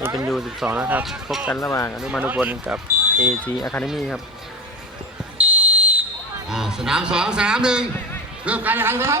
นี่เป็นยู12 นะครับ พบกันระหว่างอนุมานุบลกับ AG Academy ครับอ่าสนามสองสนามหนึ่งเริ่มการแข่งขันครับ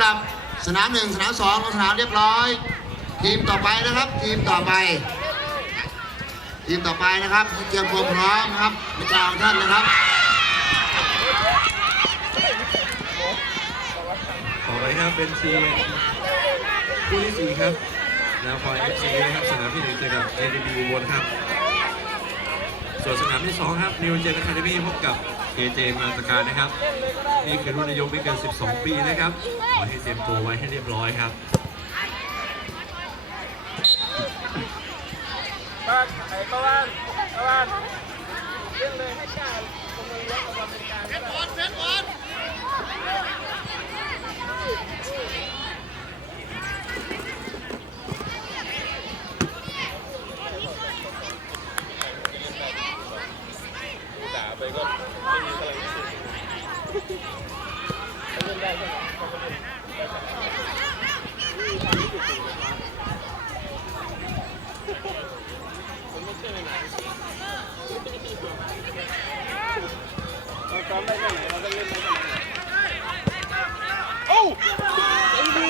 หรับสนามหนึ่งสนามสองลงสนามเรียบร้อย ทีมต่อไปนะครับ ทีมต่อไป ทีมต่อไปนะครับเตรียมความพร้อมนะครับในกลางท่านนะครับต่อไปครับเป็นทีมคู่ที่สี่ครับนาวคอยเอฟซีนะครับสนามที่หนึ่งเจอกับเอ b บีอุบลครับ ส่วนสนามที่สองครับนิวเจนอะคาเดมี่พบกับ เคเจมาสการนะครับ นี่คือรุ่นอายุไม่เกิน 12 ปีนะครับขอให้เตรียมตัวไว้ให้เรียบร้อยครับบ้านไอ้บ้านบ้านเล่นเลยให้กล้าตรงนี้แล้วเอาบอลเป็นการเฟนบอลเราซ้อมได้แค่ไหนเราต้อลนได้แค่ไหน โอ้เอ็นดี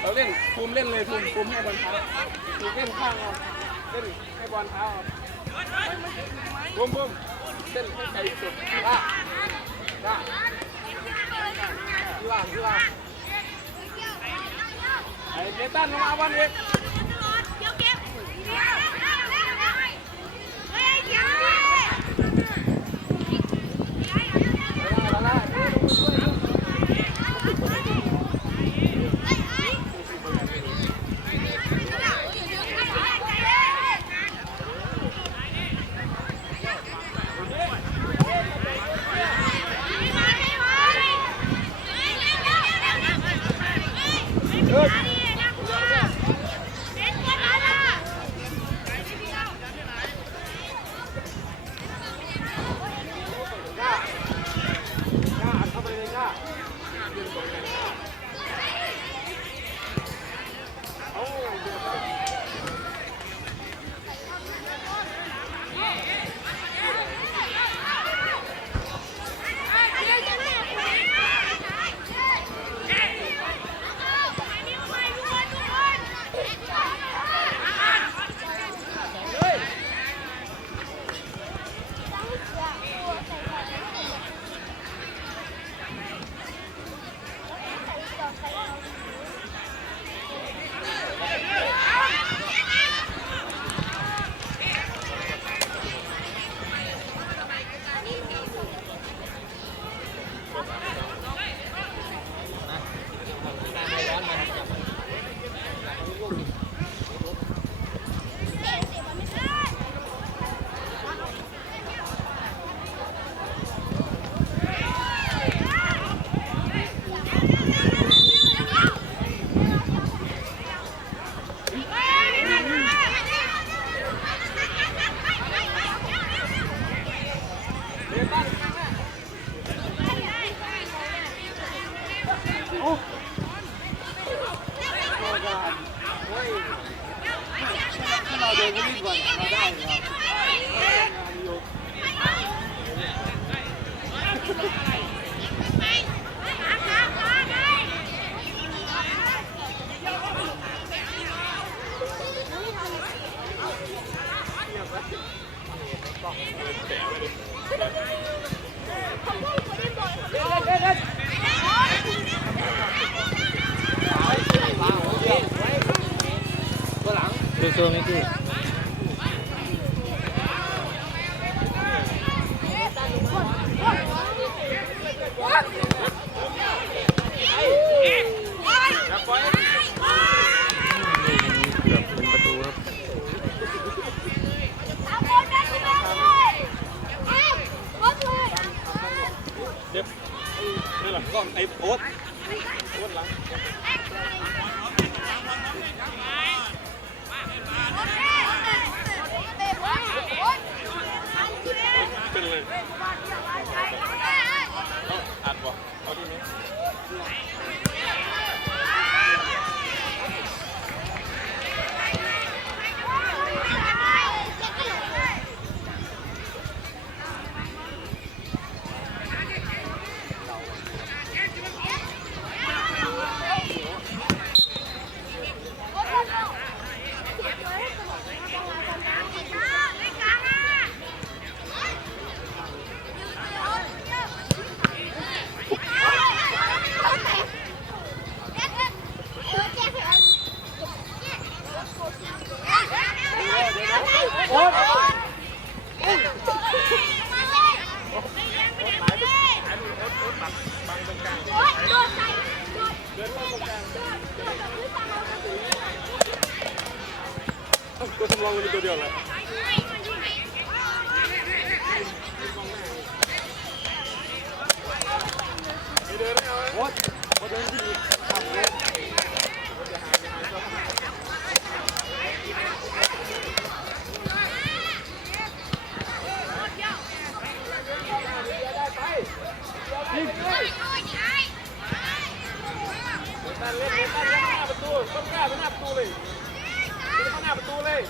เราเล่นภูมิเล่นเลยภูมิภูมิให้บอลเท้าภูมิเล่นข้างเอาเล่นให้บอลเท้าเอาภูมิภูมิเล่นให้ไกลสุดล่าล่าล่าล่าไอ้เนตันลงมาบอลเอก อัดบ่เอาดีไหมก็ทำ ลองกันตัวเดียวเลยเดินไม่เอาโอ๊ตโอ๊ตเดินที่ทำเลยตั้นเล่นเลยตั้นเล่นหน้าประตูต้นกล้าไปหน้าประตูเลยไปเข้าหน้าประตูเลย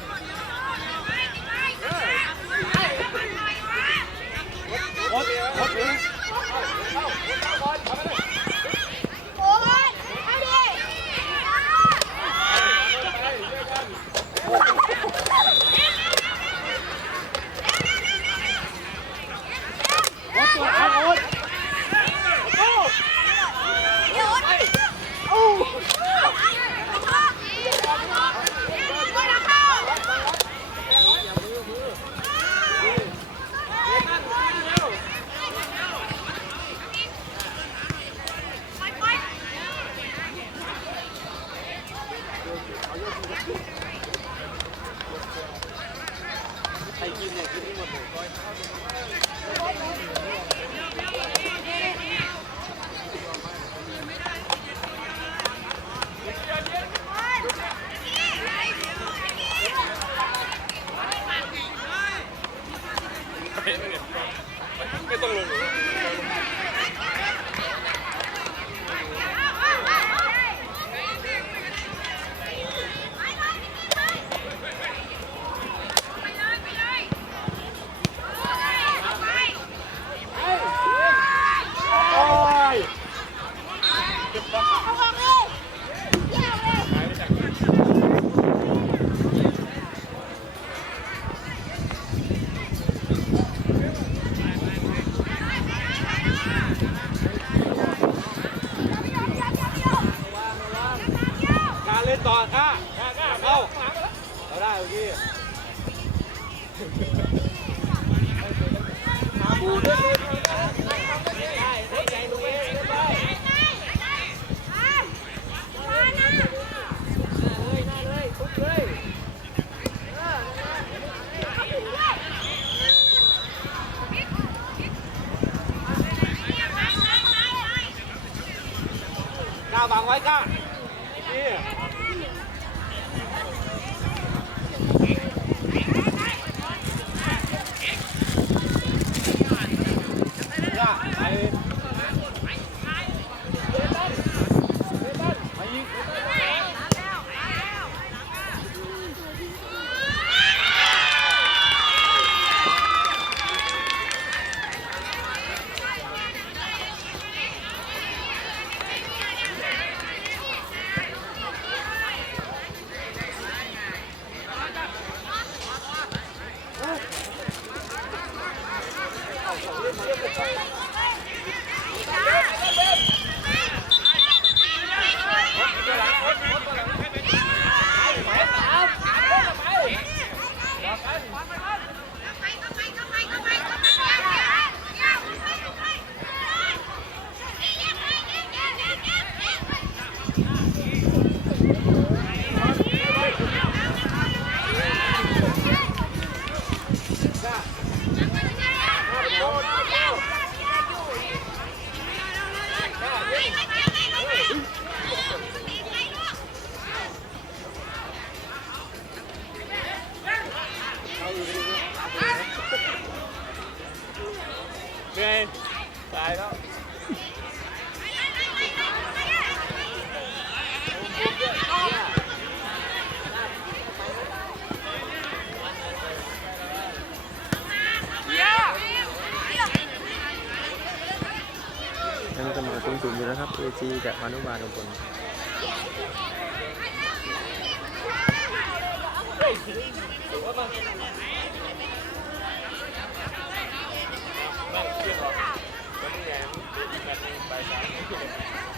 ก้าวางไว้ก้านี่ ยังสมอศูนย์ศูนย์อยู่นะครับ AG กับอนุบาลอุบลบ้างเชื่อหรอกวันนี้มแบบหนึงไปสาย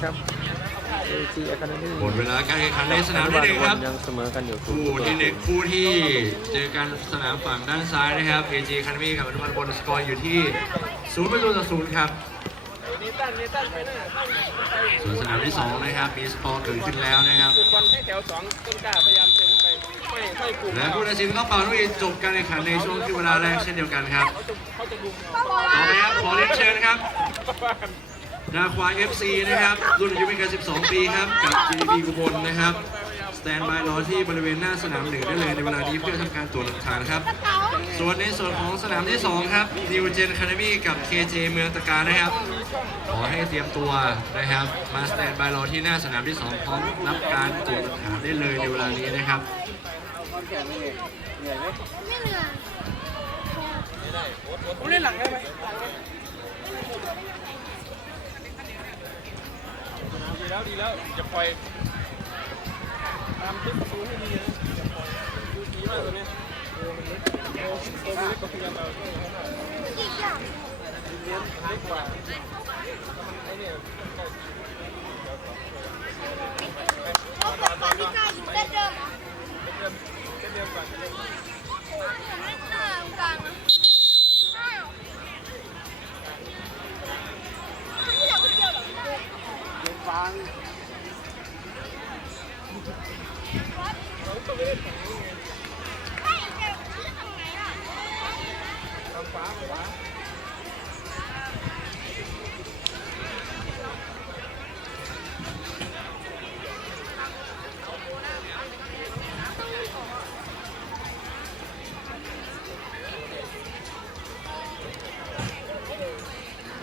ดเวลาครึ่งแรกครับ AG Academy หมดเวลาการแข่งขันในสนามที่หนึ่งครับ ยังเสมอกันอยู่คู่ที่หนึ่งคู่ที่เจอกันสนามฝั่งด้านซ้ายนะครับ AG Academy กับอนุบาลบนสกอร์อยู่ที่ศูนย์ประตูต่อศูนย์ครับนี่ตั้นนี่ตั้นไปหน้าตั้นไปส่วนสนามที่สองนะครับมีสกอร์เกิดขึ้นแล้วนะครับจุดบอลให้แถวสองต้นกล้าพยายามเต็มไปไม่ไม่กลุ่มและผู้ตัดสินก็เป่าลูกอีจบการแข่งขันในช่วงที่เวลาแรกเช่นเดียวกันครับเขาจะเขาจะลุมต่อไปครับขอเรียนเชิญนะครับ นาควาย FC นะครับ รุ่นอายุไม่เกิน 12 ปีครับ กับ GDP กุบลนะครับ สแตนบายรอที่บริเวณหน้าสนามหนึ่งได้เลยในเวลานี้เพื่อทำการตรวจหลักฐานครับ ส่วนในส่วนของสนามที่ 2 ครับ New Gen Academy กับ KJ เมืองตะการนะครับ ขอให้เตรียมตัวนะครับ มาสแตนบายรอที่หน้าสนามที่ 2 พร้อมรับการตรวจหลักฐานได้เลยในเวลานี้นะครับผมเล่นหลังได้ไหมดี ดีแล้วดีแล้วจะปล่อยตามทิศประตูให้ดีนะอย่าปล่อยดูดีมากตัวนี้โอ้มันเล็กโอ้ตัวมันเล็กกว่าพยายามเอาเลี้ยงเล็กกว่าไอ้เนี่ยตอนที่ก้าอยู่เส้นเดิมเหรอเดิมเดิมก่อนเดิมไม่กล้าตรงกลางนะ เดินฟังเราต้องไปเล่นฝั่งนี้ไงไม่เดี๋ยวจะทำไงล่ะทำฟ้าไปวะ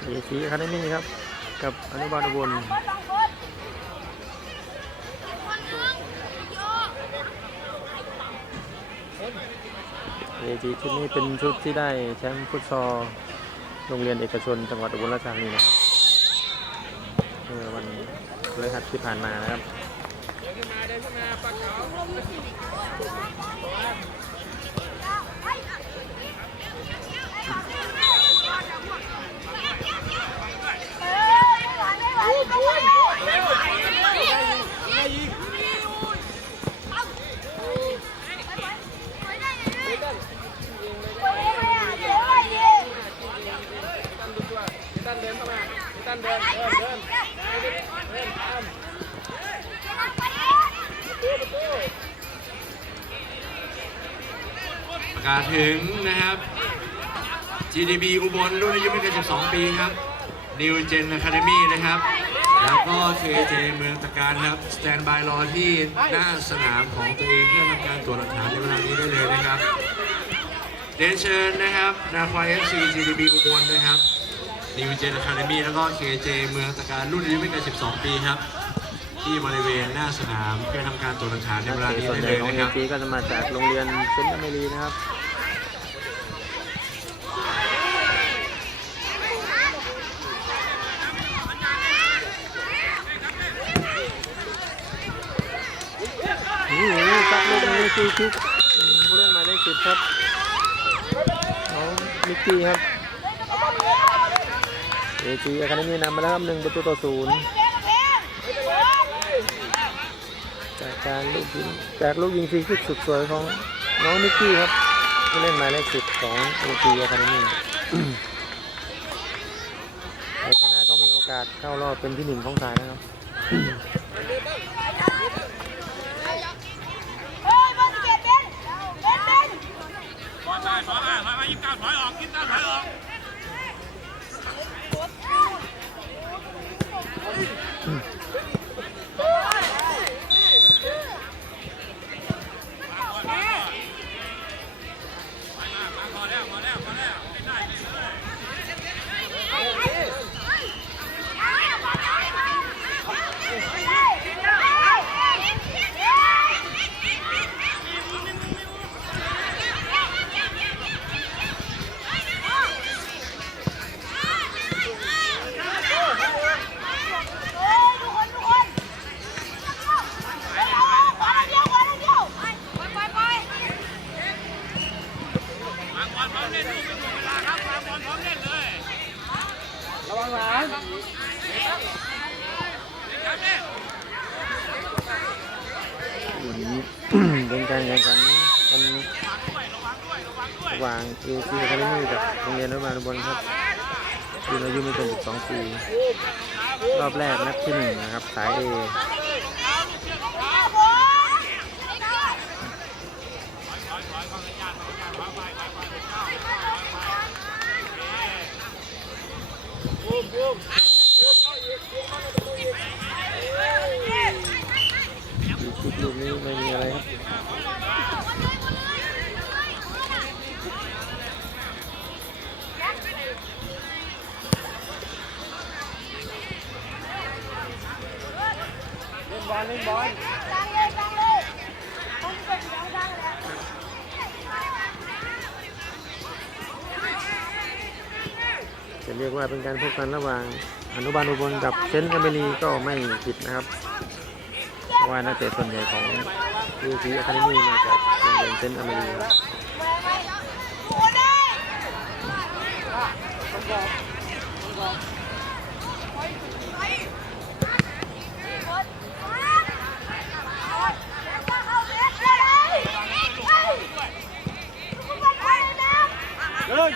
เอจีอะคาเดมี่ครับ กับอนุบาลอุบล เอจีชุดนี้เป็นชุดที่ได้แชมป์ฟุตซอลโรงเรียนเอกชนจังหวัดอุบลราชธานีนะครับเมื่อวันพฤหัสที่ผ่านมานะครับ GDB อุบลรุ่นอายุไม่เกิน12 ปีครับ New Gen Academy นะครับ แล้วก็ KJ เมืองตะการครับ สแตนบายรอที่หน้าสนามของตัวเองเพื่อทำการตรวจหลักฐานในเวลานี้ได้เลยนะครับเดนเชิญนะครับ นาควาย FC GDB อุบลนะครับ New Gen Academy แล้วก็ KJ เมืองตะการรุ่นอายุไม่เกิน12 ปีครับ ที่บริเวณหน้าสนามเพื่อทำการตรวจหลักฐานในเวลานี้ส่วนได้ใหเลญ่ยของนะครับเอจีก็จะมาจากโรงเรียนเซนต์อเมรีนะครับ นี่ซัด ลูกนี้ฟรีคิกผู้เล่นหมายเลขสิบครับน้องมิกกี้ครับเอจีอะคาเดมี่นำมาแล้วครับหนึ่งประตูต่อศูนย์จากการลูกยิงจากลูกยิงฟรีคิกสุดสวยของน้องมิกกี้ครับผู้เล่นหมายเลขสิบของเอจีอะคาเดมี่ใครชนะก็มีโอกาสเข้ารอบเป็นที่หนึ่งของสายนะครับ เรียนอนุบาลบลครับรุ่นอายุไม่เกิน12 ปี รอบแรกนัดที่หนึ่งนะครับ สายเอลูกนี้ไม่มีอะไรครับ บอลเล่นบอลดังเลยดังเลยต้องเป็นดังดังแล้วจะเรียกว่าเป็นการพบกันระหว่างอนุบาลอุบลกับเซนต์แอมเบรีก็ไม่ผิดนะครับเพราะว่านักเตะส่วนใหญ่ของยูซีอะคาเดมี่มาจากโรงเรียนเซนต์แอมเบรีครับทุกคนได้ เดิน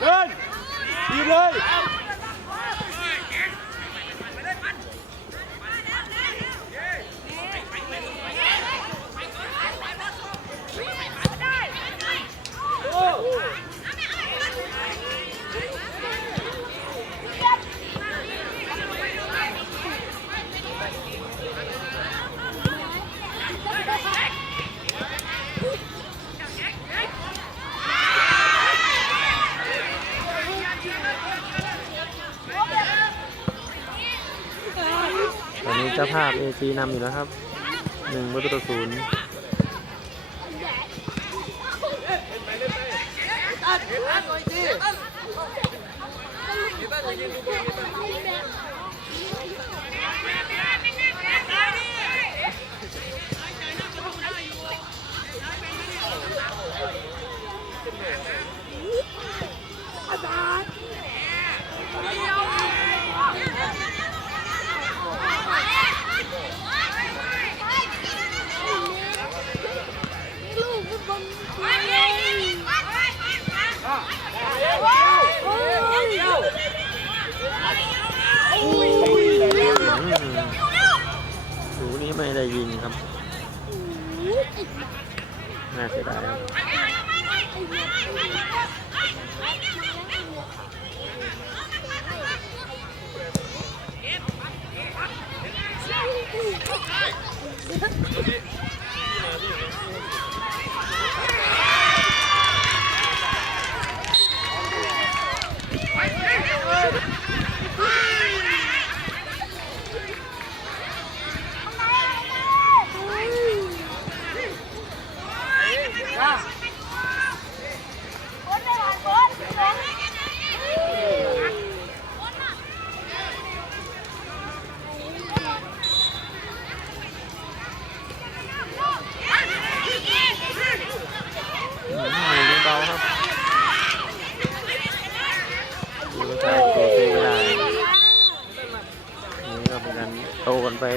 เดินทีมเลย จ้าภาพเอจีนำอยู่แล้วครับหนึ่งประตูต่อศูนย์ หนูนี้ไม่ได้ยิงครับ น่าเสียดายครับ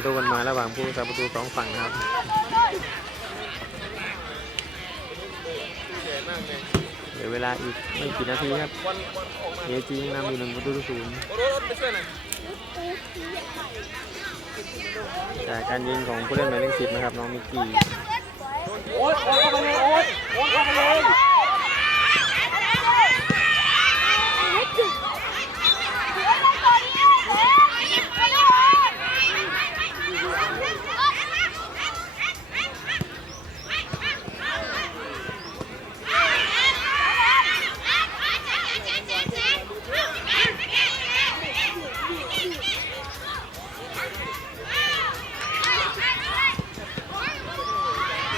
ทุกคนมาระหว่างผู้รักษาประตูสองฝั่งนะครับเหลือเวลาอีกไม่กี่นาทีครับเอจีนำอยู่หนึ่งประตูต่อศูนย์รถไปช่วยหน่อยจากการยิงของผู้เล่นหมายเลขสิบนะครับน้องมิกกี้โอ๊ตโอ๊ตเข้าไปเลยโอ๊ตโอ๊ตเข้าไปเลย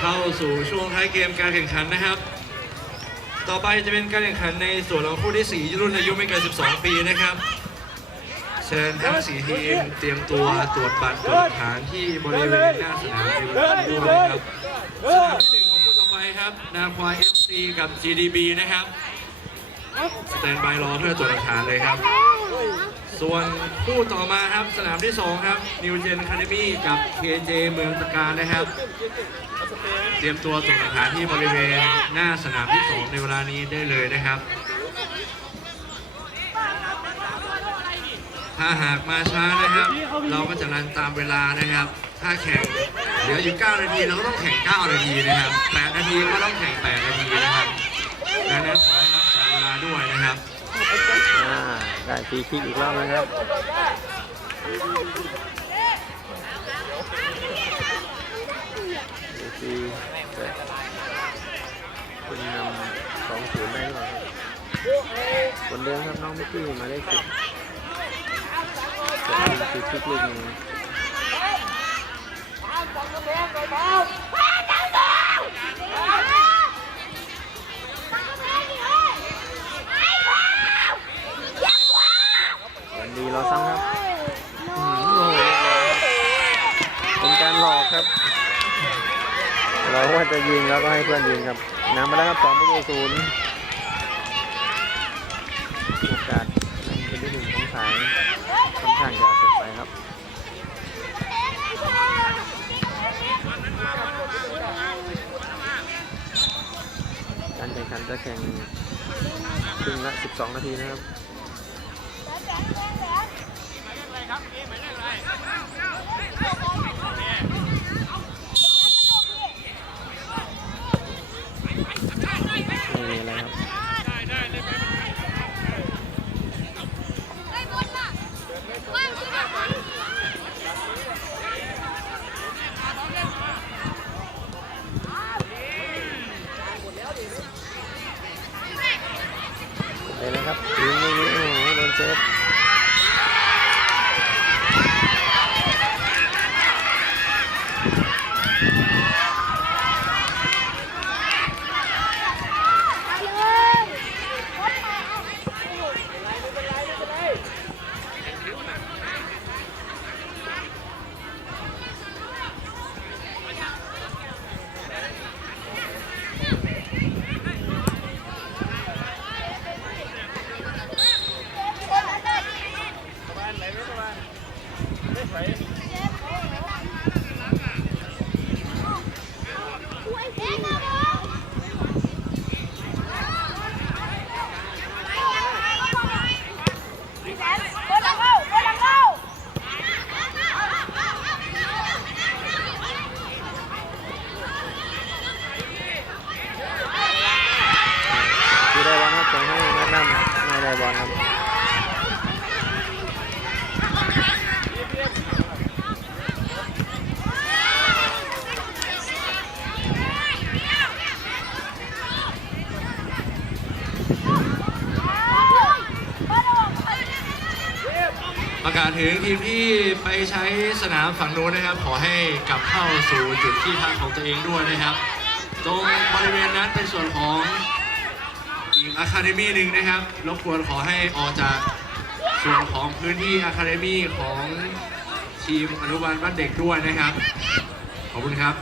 เข้าสู่ช่วงท้ายเกมการแข่งขันนะครับ ต่อไปจะเป็นการแข่งขันในส่วนของคู่ที่ 4 รุ่นอายุไม่เกิน 12 ปีนะครับเชิญทั้ง4ทีมเตรียมตัวตรวจบัตรตรวจฐานที่บริเวณหน้าสนามในเวลาด้วยนะครับสนามที่หนึ่งของคู่ต่อไปครับ นาควาย FC กับ GDB นะครับสแตนบายรอเพื่อตรวจหลักฐานเลยครับ ส่วนคู่ต่อมาครับสนามที่ 2 ครับ New Gen Academy กับ KJ เมืองตะการนะครับ เตรียมตัวตรวจหลักฐานที่บริเวณหน้าสนามที่ 2 ในเวลานี้ได้เลยนะครับ ถ้าหากมาช้านะครับ เราก็จะรันตามเวลานะครับ ถ้าแข่งเหลืออยู่ 9 นาทีเราก็ต้องแข่ง 9 นาทีนะครับ 8 นาทีก็ต้องแข่ง 8 นาทีนะครับดังนั้นขอให้รักษาเวลาด้วยนะครับ ได้ฟรีคิกอีกรอบนะครับเอจีจะคุณนำสองศูนย์ได้หรือเปล่าครับคนเดิมครับน้องมิกกี้หมายเลขสิบจะมีฟรีคิกลูกหนึ่งวันดีรอซ้ำครับ อืมโอ้โหเรียบร้อยครับเป็นการหลอกครับเราว่าจะยิงแล้วก็ให้เพื่อนยิงครับนำมาแล้วครับสองประตูศูนย์โอกาสนำเป็นที่หนึ่งของสายค่อนข้างจะสดใสครับการแข่งขันจะแข่งครึ่งละ 12 นาทีนะครับ ไม่ได้ไร ถึงทีมที่ไปใช้สนามฝั่งโน้นนะครับ ขอให้กลับเข้าสู่จุดที่พักของตัวเองด้วยนะครับ ตรงบริเวณนั้นเป็นส่วนของอีกอะคาเดมี่หนึ่งนะครับรบกวนขอให้ออกจากส่วนของพื้นที่อะคาเดมี่ของทีมอนุบาลบ้านเด็กด้วยนะครับ ขอบคุณครับ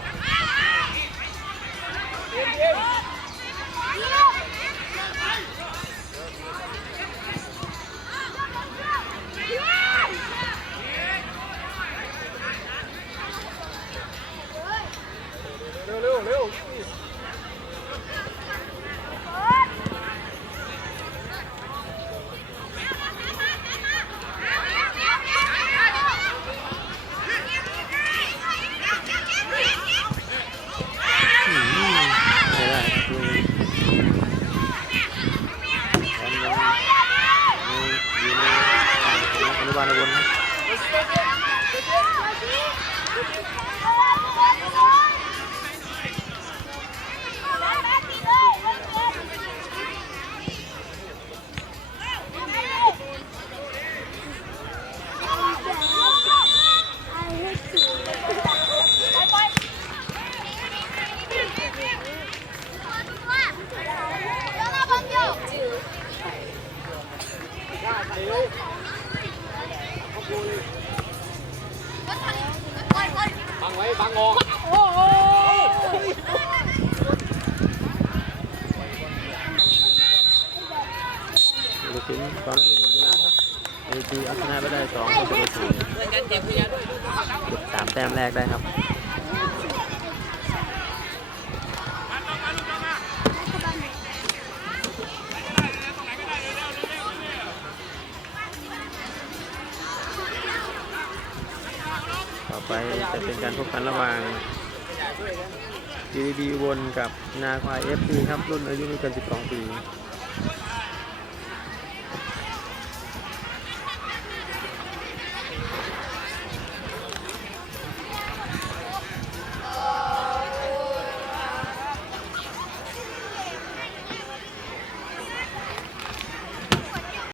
กได้ครับต่อไปจะเป็นการพบกันระหว่าง GDB วนกับนาควาย FC ครับรุ่นอายุไม่เกิน 12 ปี